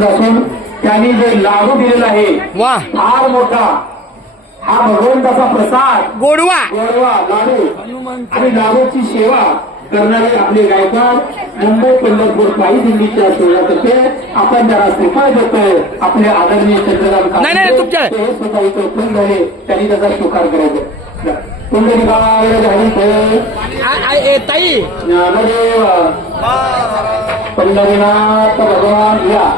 उपस्थित असून त्यांनी जे लागू दिलेला आहे वा फार मोठा हा भगवंताचा प्रसाद गोडवा गोडवा लाडू आणि लाडूची सेवा करणारे आपले गायकवाड मुंबई पंढरपूर पायी दिंडीच्या सेवेतर्फे आपण त्याला श्रीफळ देतोय. आपले आदरणीय चंद्रकांत नाही, नाही, तुमच्या- ते स्वतः इथं उपस्थित झाले. त्यांनी त्याचा स्वीकार करायचा. पुंडलिकाय हरिते ताई ज्ञानदेव पंढरीनाथ भगवान या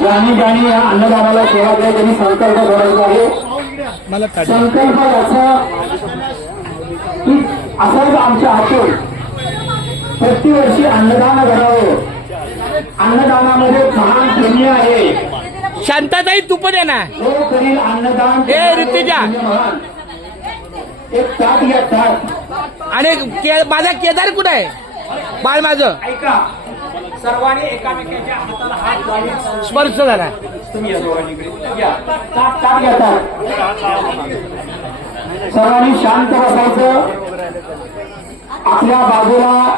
ज्यांनी या अन्नदानाला सेवा केली त्यांनी संकल्प करायचा आहे. मला संकल्प याचा की असाच आमच्या हातून प्रतिवर्षी अन्नदान करावं. अन्नदानामध्ये महान पुण्य आहे. शांताताई तू पण आहे ना. जो करील अन्नदान ए, ऋतुजा. महान. एक ताट या ताट आणि माझा केदार कुठं आहे बाळ माझं ऐका सर्वांनी एकामेकांच्या हाताला हात लावून स्पर्श झाला. तुम्ही या दोघांनी इकडे या. ताट या ताट. सर्वांनी शांत बसायचं. आपल्या बाजूला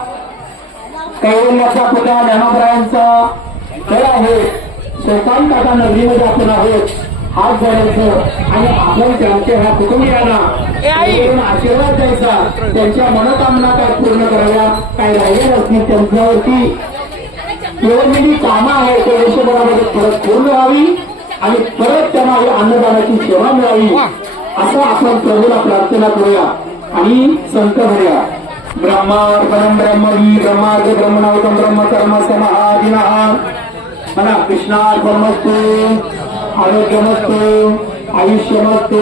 कैवल्याचा पुतळा ज्ञानोबरायांचा खेळ आहे. सोपान काका नगरीमध्ये आपण आहोत. हात जोडायचं आणि आपण त्यांच्या ह्या कुटुंबियांना आशीर्वाद द्यायचा. त्यांच्या मनोकामना काय पूर्ण कराव्या काय राहिल्या असतील त्यांच्यावरती केवळ कामं आहे ते वर्षभरामध्ये परत पूर्ण व्हावी आणि परत त्यांना अन्नदानाची सेवा मिळावी असं आपण प्रभूला प्रार्थना करूया आणि संत भरूया. ब्रह्मार्पणम ब्रह्मवी ब्रह्मार्ग ब्रह्मणावतम ब्रह्म कर्म समाधिना म्हणा. कृष्णार्पणमस्तु आरोग्यमस्तु आयुष्यमस्तु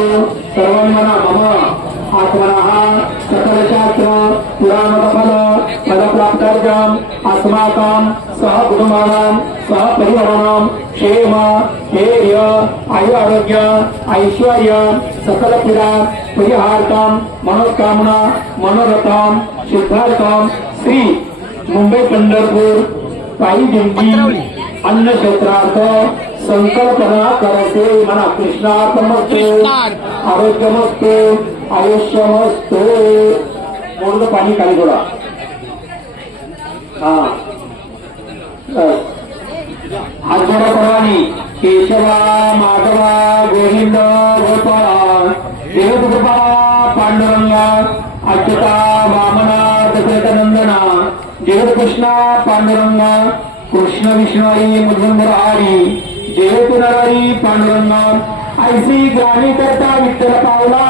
सर्वांनी म्हणा. मम आत्मनः सकलशास्त्र पुराणफल फलप्राप्तार्थम अस्माकं सह कुटुंबानां सह परिवाराणां क्षेम स्थैर्य आयु आरोग्य ऐश्वर्य सकल पीडा परिहार्थं मनोकामना मनोरथं सिद्धार्थं श्री मुंबई पंढरपूर पायी दिंडी अन्न क्षेत्रार्थ संकल्पना करते म्हणा. कृष्णार्पणमस्तु आरोग्यमस्तु आयुष्यमस्तु. मोठं पाणी खाली थोडा. हा हात जोडा सर्वांनी. केशवा माधवा गोविंद गोपाळ देवकृपा पांडुरंगा अच्युता वामना दशरथनंदना देवकृष्णा पांडुरंगा कृष्ण विष्णुहरी मुकुंदहरी जयतु नरहरी पांडुरंगा. ऐसी ग्रामी करता विठ्ठल पावला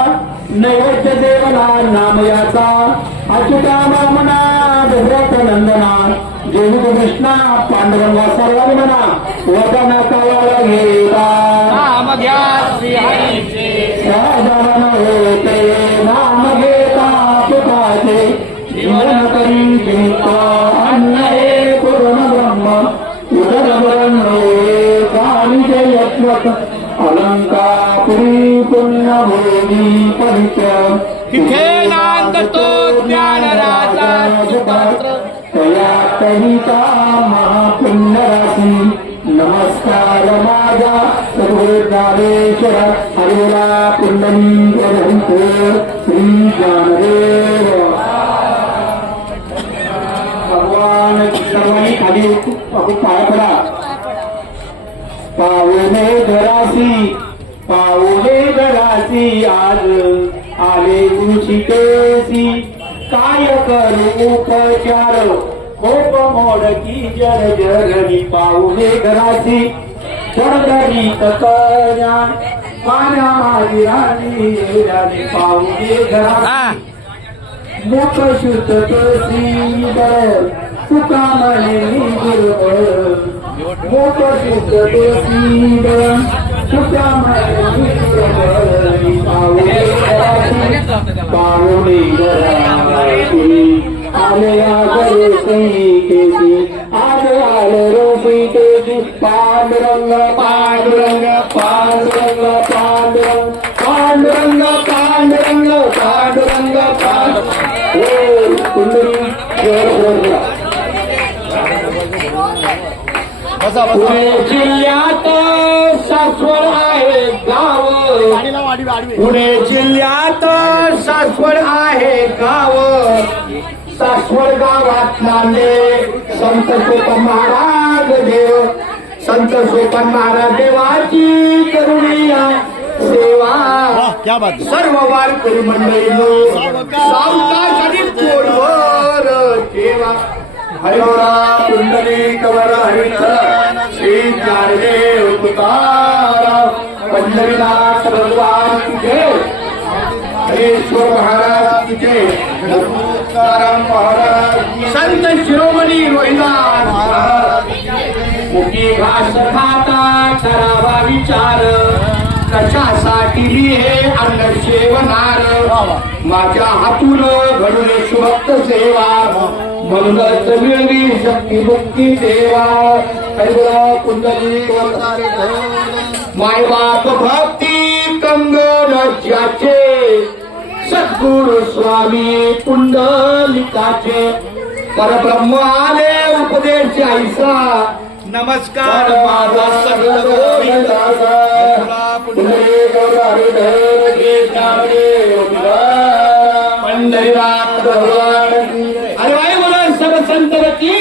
नैवेद्य देवला नाम याचा अच्युता वामना दशरथ नंदना जयतु कृष्णा पांडुरंगा. सर्वांनी म्हणा. वदन कवळ घेता नाम घ्या श्रीहरीचे सहजन होते नाम घेता पिताचे जीवन करी चिंत अन्न हे पूर्ण ब्रह्म उदरवरण काळीचे यत्वत अलंकापुरी पुण्यभूमी परिचय तिथे नांदतो ज्ञानराजा सुपात्र. तया कविता महापुण्यराशी. नमस्कार माझा सर्वज्ञानेश्वर हरिला पुंडली श्री ज्ञानदेव भगवान. सर्वांनी खाली पाया पडा. पाहुणे घरासी आज आले ऋषिकेशी काय करू उपचार कोप मोडकी जर जरणी. पाहुणे घरासी जडगरीत कल्याण पाण्या माझी राणी राणी. पाहुणे घरासी मोठ शुद्ध तुळशीवर तुका म्हणे गुरुवर. मोठ शुद्ध तुळशीवर तुका म्हणे गुरुवर. पाहुणे घरासी आलया ऋषिकेशी आज आले ऋषिकेशी. पांडुरंग पांडुरंग पांडुरंग पांडुरंग पांडुरंग पांडुरंग पांडुरंग पांडुरंग. पुणे जिल्ह्यात सासवड आहे गाव. पुणे जिल्ह्यात सासवड आहे गाव. सासवड गावात नांदे संत तुकाराम महाराज देव संत सोपान महाराज देवाची करुणीया सेवा क्या बात है. सर्व वारकरी मंडळीनो सावकाशाने पोटभर जेवा. हरिहरा पुंडलिक वर हरिहर श्री ज्ञानदेव तुकाराम पंढरीनाथ भगवान की जय. हरेश्वर महाराज की जय. तुकाराम महाराज संत शिरोमणी रोहिदास महाराज मुखी घास खाता करावा विचार कशासाठी मी हे अन्न सेवनार माझ्या हातून घडून शुभक्त सेवा म्हणूनच मिळवी शक्ती मुक्ती देवा. हरिहरा पुंडलिक मायबाप भक्ती कंगन ज्याचे सद्गुरु स्वामी पुंडलिकाचे परब्रह्म आले उपदेश ऐसा नमस्कार माझा संत गोविंदाचा. पंढरीनाथ भगवान. अरे भाई बोला सब संत की